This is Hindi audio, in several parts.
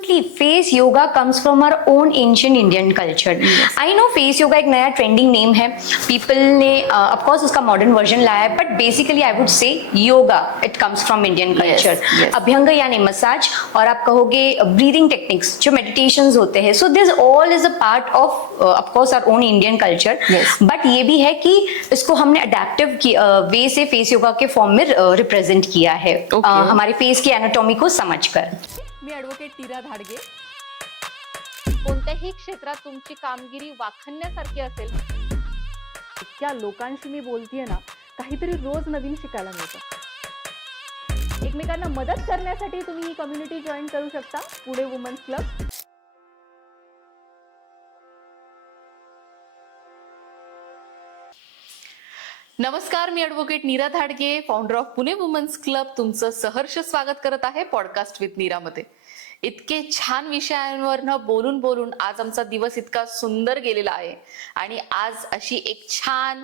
Absolutely, face yoga comes from our own ancient Indian culture. Yes. I know face yoga एक नया ट्रेंडिंग नेम है. People ने of course उसका मॉडर्न वर्जन लाया है, but basically I would say yoga. It comes from Indian culture. yes. अभ्यंग यानी मसाज और आप कहोगे ब्रीदिंग टेक्निक्स जो मेडिटेशंस होते हैं. So this all is a part of course our own Indian culture. Yes. But ये भी है कि इसको हमने अडेप्टिव वे से फेस योगा के फॉर्म में रिप्रेजेंट किया है. हमारे फेस की एनाटॉमी को समझकर. मी ॲडव्होकेट नीरा धाडगे. कोणत्याही क्षेत्रात तुमची कामगिरी वाखाणण्यासारखी असेल, इतक्या लोकांशी मी बोलतीये ना, काहीतरी रोज नवीन शिकायला मिळतं. एकमेकांना मदत करण्यासाठी तुम्ही ही कम्युनिटी जॉईन करू शकता, पुणे वुमन्स क्लब. नमस्कार, मी advocate Neera Dhadge, founder of Pune women's club, तुमचं सहर्ष स्वागत करत आहे पॉडकास्ट विथ नीरामध्ये. इतके छान विषयांवरनं बोलून बोलून आज आमचा दिवस इतका सुंदर गेलेला आहे आणि आज अशी एक छान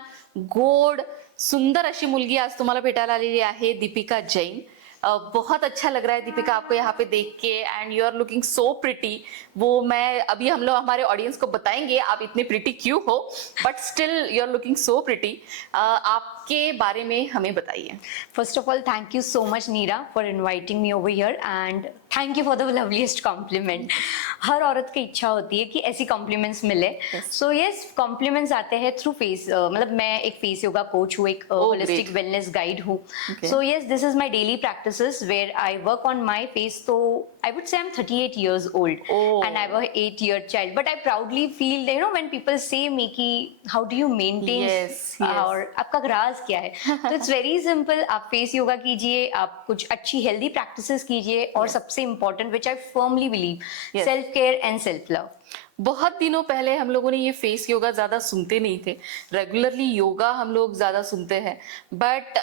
गोड सुंदर अशी मुलगी आज तुम्हाला भेटायला आलेली आहे, दीपिका जैन. बहुत अच्छा लग रहा है दीपिका आपको यहाँ पे देख के, and you are looking so pretty. वो मैं अभी हम लोग हमारे ऑडियंस को बताएंगे आप इतने प्रिटी क्यों हो, but still you are looking so pretty. आपके बारे में हमें बताइए. First of all, thank you so much, Neera, for inviting me over here, and thank you for the loveliest compliment. हर औरत की इच्छा होती है कि ऐसी कॉम्प्लीमेंट्स मिले. सो यस, कॉम्प्लीमेंट्स आते हैं थ्रू फेस. मतलब मैं एक फेस योगा कोच हूँ, एक होलिस्टिक वेलनेस गाइड हूँ. So yes, this is my daily practices where I work on my face. तो I would say I'm 38 years old and I have a 8-year child, but I proudly feel, you know, when people say me ki how do you maintain और आपका राज क्या है, तो it's very simple. आप फेस योगा कीजिए, आप कुछ अच्छी हेल्दी प्रैक्टिसेस कीजिए और सबसे important which I firmly believe, self care and self love. बहुत दिनों पहले हम लोगों ने ये फेस योगा ज्यादा सुनते नहीं थे, रेगुलरली योगा हम लोग ज्यादा सुनते हैं, बट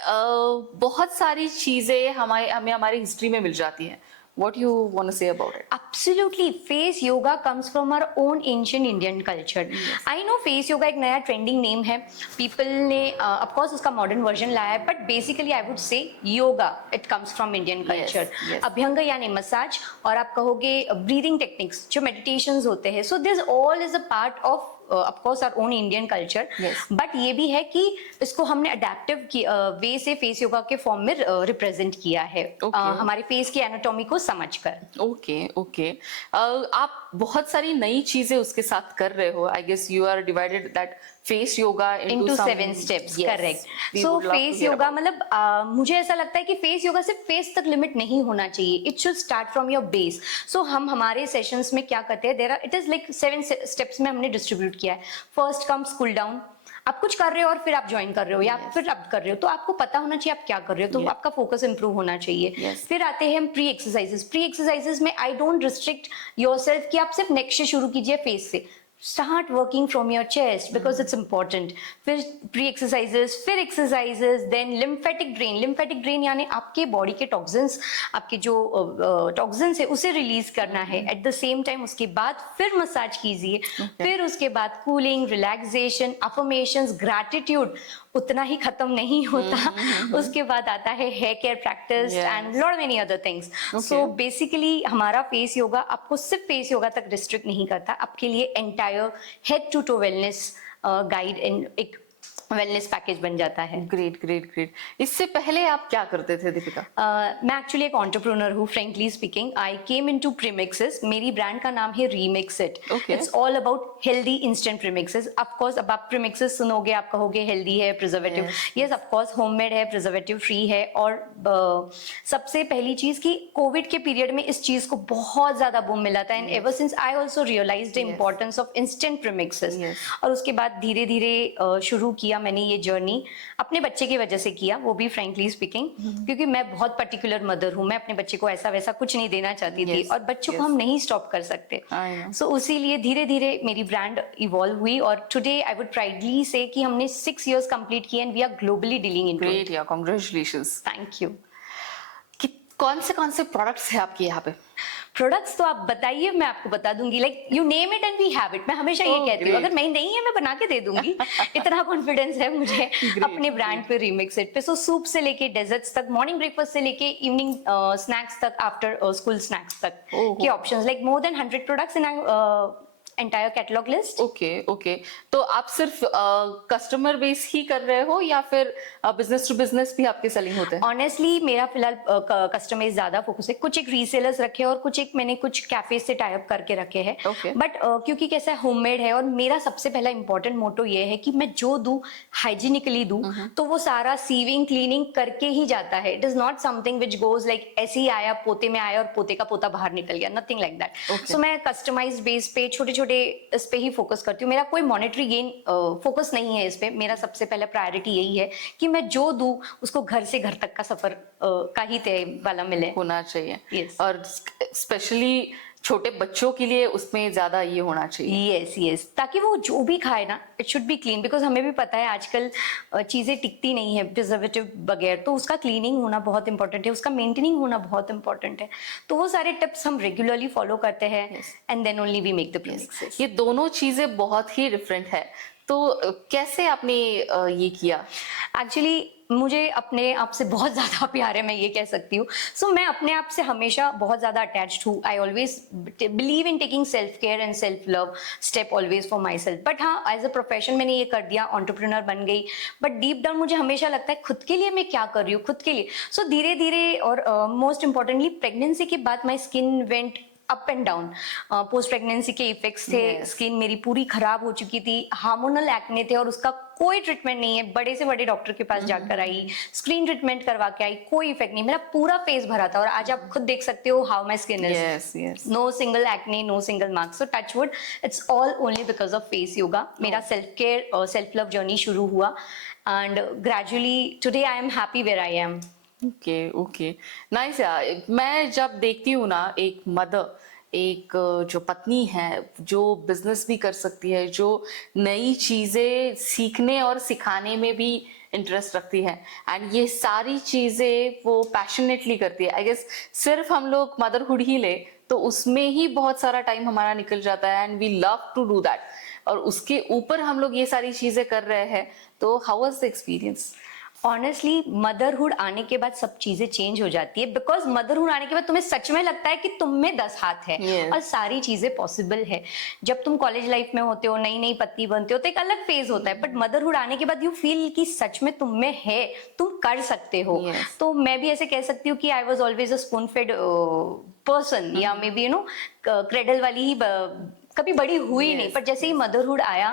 बहुत सारी चीजें हमें हमारी हिस्ट्री में मिल जाती हैं. What you want to say about it? Absolutely, face yoga comes from our own ancient Indian culture. I know face yoga एक नया ट्रेंडिंग नेम है. People ने of course उसका मॉडर्न वर्जन लाया है, but basically I would say yoga. It comes from Indian culture. अभ्यंग यानी मसाज और आप कहोगे ब्रीदिंग टेक्निक्स जो मेडिटेशंस होते हैं. So this all is a part of course our own Indian culture. But ये भी है कि इसको हमने अडेप्टिव वे से फेस योगा के फॉर्म में रिप्रेजेंट किया है. हमारे फेस की एनाटॉमी को समझकर. ओके. आप बहुत सारी नई चीजें उसके साथ कर रहे हो. I guess you are divided that face yoga into 7 steps. Correct. So face yoga मतलब मुझे ऐसा लगता है कि फेस योगा सिर्फ फेस तक लिमिट नहीं होना चाहिए. It should start from your base. So हम हमारे सेशंस में क्या करते हैं, इट इज लाइक 7 स्टेप्स में हमने डिस्ट्रीब्यूट किया है. First comes cool down. आप कुछ कर रहे हो और फिर आप ज्वाइन कर रहे हो या फिर आप कर रहे हो, तो आपको पता होना चाहिए आप क्या कर रहे हो, तो आपका फोकस इंप्रूव होना चाहिए. फिर आते हैं हम प्री एक्सरसाइजेस. प्री एक्सरसाइजेस में आई डोंट रिस्ट्रिक्ट योरसेल्फ कि आप सिर्फ नेक से शुरू कीजिए, फेस से. Start working from your chest because it's important. फिर प्री एक्सरसाइजेस, फिर exercises, then lymphatic drain. Lymphatic drain यानी आपके बॉडी के टॉक्सिन्स, आपके जो टॉक्सिन्स है उसे रिलीज करना है. एट द सेम टाइम उसके बाद फिर मसाज कीजिए. फिर उसके बाद कूलिंग, रिलैक्सेशन, अफर्मेशंस, ग्रैटिट्यूड. उतना ही खत्म नहीं होता. उसके बाद आता है hair care practice and lot many other things. So basically हमारा फेस योगा आपको सिर्फ फेस योगा तक रिस्ट्रिक्ट नहीं करता, आपके लिए entire head to toe wellness guide and एक वेलनेस पैकेज बन जाता है. ग्रेट. इससे पहले आप क्या करते थे दीपिका? मैं एक्चुअली एक एंटरप्रेन्योर हूँ. फ्रेंकली स्पीकिंग, आई केम इनटू प्रीमिक्सेस. मेरी ब्रांड का नाम है remix it. It's all about healthy instant premixes. Of course अब आप प्रीमिक्सेस सुनोगे आप कहोगे हेल्दी है, preservative. Yes, of course homemade है, प्रिजर्वेटिव फ्री है. और सबसे पहली चीज कि कोविड के पीरियड में इस चीज को बहुत ज्यादा बूम मिला था, and ever since I also realised the importance of instant premixes. और उसके बाद धीरे धीरे शुरू किया मैंने ये जर्नी. अपने बच्चे की वजह से किया, वो भी फ्रेंकली स्पीकिंग, क्योंकि मैं बहुत पर्टिकुलर मदर हूँ. मैं अपने बच्चे को ऐसा वैसा कुछ नहीं देना चाहती थी, और बच्चों को हम नहीं स्टॉप कर सकते. सो उसी लिए धीरे धीरे मेरी ब्रांड इवॉल्व हुई, और टुडे आई वुड प्राइडली से कि हमने 6 years कंप्लीट किए and we are globally dealing in. Great, या कांग्रेचुलेशंस. Thank you. कौन से प्रोडक्ट्स है आपके यहाँ पे? प्रोडक्ट्स तो आप बताइए, मैं आपको बता दूंगी, like you name it and we have it. मैं हमेशा ये Oh, कहती हूँ, great. अगर मैं नहीं है मैं बना के दे दूंगी। इतना कॉन्फिडेंस है मुझे अपने ब्रांड पे, रीमिक्स इट पे। सो सूप से लेके डेजर्ट्स तक, मॉर्निंग ब्रेकफास्ट से लेके इवनिंग स्नैक्स तक, आफ्टर स्कूल स्नैक्स तक के options, like more than 100 products in entire catalogue list. Okay okay, तो आप सिर्फ कस्टमर बेस ही कर रहे हो या फिर बिजनेस टू बिजनेस भी आपके सेलिंग होते हैं? ऑनेस्टली मेरा फिलहाल कस्टमर ज्यादा फोकस है। कुछ एक रीसेलर्स रखे हैं और कुछ एक मैंने कुछ कैफे से टाई अप करके रखे हैं। Okay. बट क्योंकि कैसा है, होममेड है, और मेरा सबसे पहला इंपॉर्टेंट मोटो ये है कि मैं जो दूं हाइजीनिकली दूं, तो वो सारा सीविंग क्लीनिंग करके ही जाता है। It is not something which goes like ऐसे ही आया, पोते में आया और पोते का पोता बाहर निकल गया, नथिंग लाइक दैट। Okay. सो मैं कस्टमाइज बेस पे छोटे छोटे इस पे ही फोकस करती हूँ। मेरा कोई मॉनेटरी गेन फोकस नहीं है इस पे। मेरा सबसे पहला प्रायोरिटी यही है कि मैं जो दूं उसको घर से घर तक का सफर का ही तय वाला मिले। होना चाहिए। Yes. और स्पेशली छोटे बच्चों के लिए उसमें ज्यादा ये होना चाहिए। यस, ताकि वो जो भी खाए ना, it should be clean. Because हमें भी पता है आजकल चीजें टिकती नहीं है प्रिजर्वेटिव बगैर, तो उसका क्लीनिंग होना बहुत इंपॉर्टेंट है, उसका मेंटेनिंग होना बहुत इंपॉर्टेंट है। तो वो सारे टिप्स हम रेगुलरली फॉलो करते हैं, and then only we make the premixes. ये दोनों चीजें बहुत ही डिफरेंट है, तो कैसे आपने ये किया? एक्चुअली मुझे अपने आप से बहुत ज्यादा प्यार है, मैं ये कह सकती हूँ। सो मैं अपने आप से हमेशा बहुत ज्यादा अटैच्ड हूँ। I always believe in taking self care and self love step always for my self. But हाँ, एज अ प्रोफेशन मैंने ये कर दिया, एंटरप्रेन्योर बन गई, बट डीप डाउन मुझे हमेशा लगता है खुद के लिए मैं क्या कर रही हूँ, खुद के लिए। सो धीरे धीरे, और मोस्ट इंपॉर्टेंटली प्रेगनेंसी के बाद my skin went up and down. Post pregnancy के इफेक्ट्स थे। Yes. स्किन मेरी पूरी खराब हो चुकी थी, हार्मोनल एक्ने थे, और उसका कोई ट्रीटमेंट नहीं है। बड़े से बड़े डॉक्टर के पास जाकर आई, स्क्रीन ट्रीटमेंट करवा के आई, कोई इफेक्ट नहीं। मेरा पूरा फेस भरा था, और आज आप खुद देख सकते हो how my skin is. Yes yes, no single acne, no single mark. So touch wood, it's all only because of face yoga. मेरा सेल्फ केयर और सेल्फ लव जर्नी शुरू हुआ, and gradually today I am happy where I am. Okay okay, nice यार। मैं जब देखती हूँ ना, एक मदर, एक जो पत्नी है जो बिजनेस भी कर सकती है, जो नई चीजें सीखने और सिखाने में भी इंटरेस्ट रखती है, एंड ये सारी चीजें वो पैशनेटली करती है। आई गेस सिर्फ हम लोग मदरहुड ही ले तो उसमें ही बहुत सारा टाइम हमारा निकल जाता है, and we love to do that, और उसके ऊपर हम लोग ये सारी चीजें कर रहे हैं। तो how was the experience? Honestly motherhood आने के बाद सब चीजें चेंज हो जाती है। बिकॉज मदरहुड आने के बाद तुम्हें सच में लगता है कि तुम में 10 हाथ है। Yes. और सारी चीजें पॉसिबल है। जब तुम कॉलेज लाइफ में होते हो, नई नई पत्नी बनते हो, तो एक अलग फेज होता है, बट मदरहुड आने के बाद यू फील कि सच में तुम में है, तुम कर सकते हो। Yes. तो मैं भी ऐसे कह सकती हूँ कि I was always a spoon fed person, या मे बी क्रेडल वाली ही कभी बड़ी हुई नहीं। पर जैसे ही मदरहुड आया,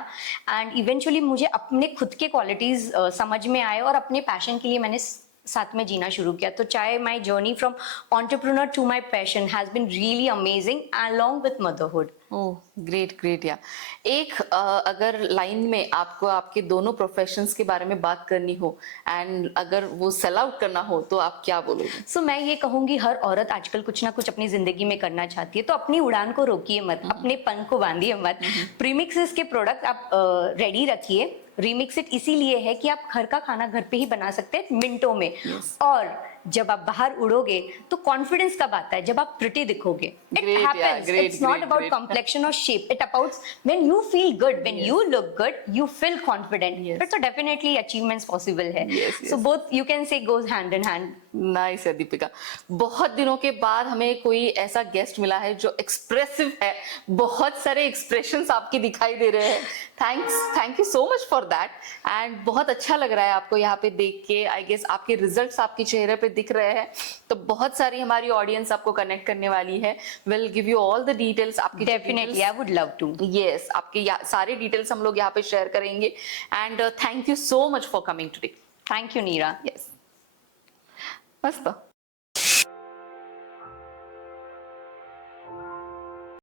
एंड इवेंचुअली मुझे अपने खुद के क्वालिटीज समझ में आए, और अपने पैशन के लिए मैंने साथ में जीना शुरू किया। तो चाहे my journey from entrepreneur to my passion has been really amazing along with motherhood. Oh great great यार। एक अगर लाइन में आपको आपके दोनों प्रोफेशंस के बारे में बात करनी हो, एंड अगर वो सेल आउट करना हो, तो आप क्या बोलोगे? सो मैं ये कहूंगी, हर औरत आजकल कुछ ना कुछ अपनी जिंदगी में करना चाहती है, तो अपनी उड़ान को रोकिए मत, अपने पंख को बांधिए मत। प्रीमिक्सेस के प्रोडक्ट आप रेडी रखिए। रीमिक्स इट इसीलिए है कि आप घर का खाना घर पे ही बना सकते हैं मिनटों में। और जब आप बाहर उड़ोगे तो कॉन्फिडेंस कब आता है? जब आप प्रिटी दिखोगे। It Great, yeah, happens, great, it's not great, about great. complexion or shape, it about when you feel good, when you look good, you feel confident. Yes. But so definitely achievements possible है। Yes, So yes. both you can say goes hand in hand. Nice है दीपिका। बहुत दिनों के बाद हमें कोई ऐसा गेस्ट मिला है जो एक्सप्रेसिव है, बहुत सारे एक्सप्रेशंस आपके दिखाई दे रहे हैं। Thank you so much for that, and बहुत अच्छा लग रहा है आपको यहाँ पे देख के। आई गेस आपके रिजल्ट्स आपके चेहरे पे दिख रहे हैं, तो बहुत सारी हमारी ऑडियंस आपको कनेक्ट करने वाली है। Will give you all the details. आपके Definitely, I would love to. Yes, आपके सारे डिटेल्स हम लोग यहाँ पे शेयर करेंगे, and thank you so much for coming today. Thank you, Neera. Yes, मस्त।